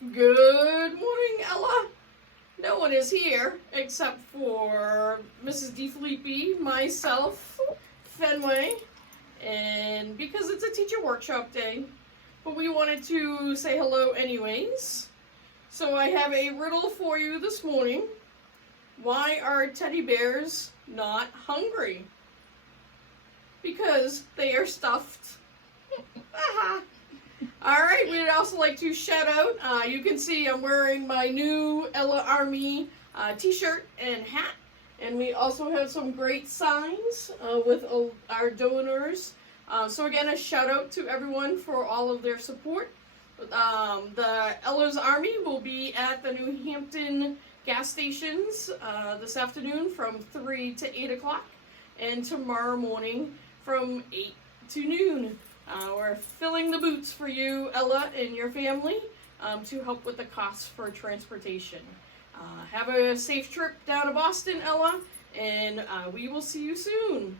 Good morning, Ella. No one is here except for Mrs. DeFilippi, myself, Fenway, and because it's a teacher workshop day, but we wanted to say hello anyways. So I have a riddle for you this morning. Why are teddy bears not hungry? Because they are stuffed. Alright, we'd also like to shout out, you can see I'm wearing my new Ella Army t-shirt and hat. And we also have some great signs with our donors. So again, a shout out to everyone for all of their support. The Ella's Army will be at the New Hampton gas stations this afternoon from 3 to 8 o'clock. And tomorrow morning from 8 to noon. We're filling the boots for you, Ella, and your family to help with the costs for transportation. Have a safe trip down to Boston, Ella, and we will see you soon.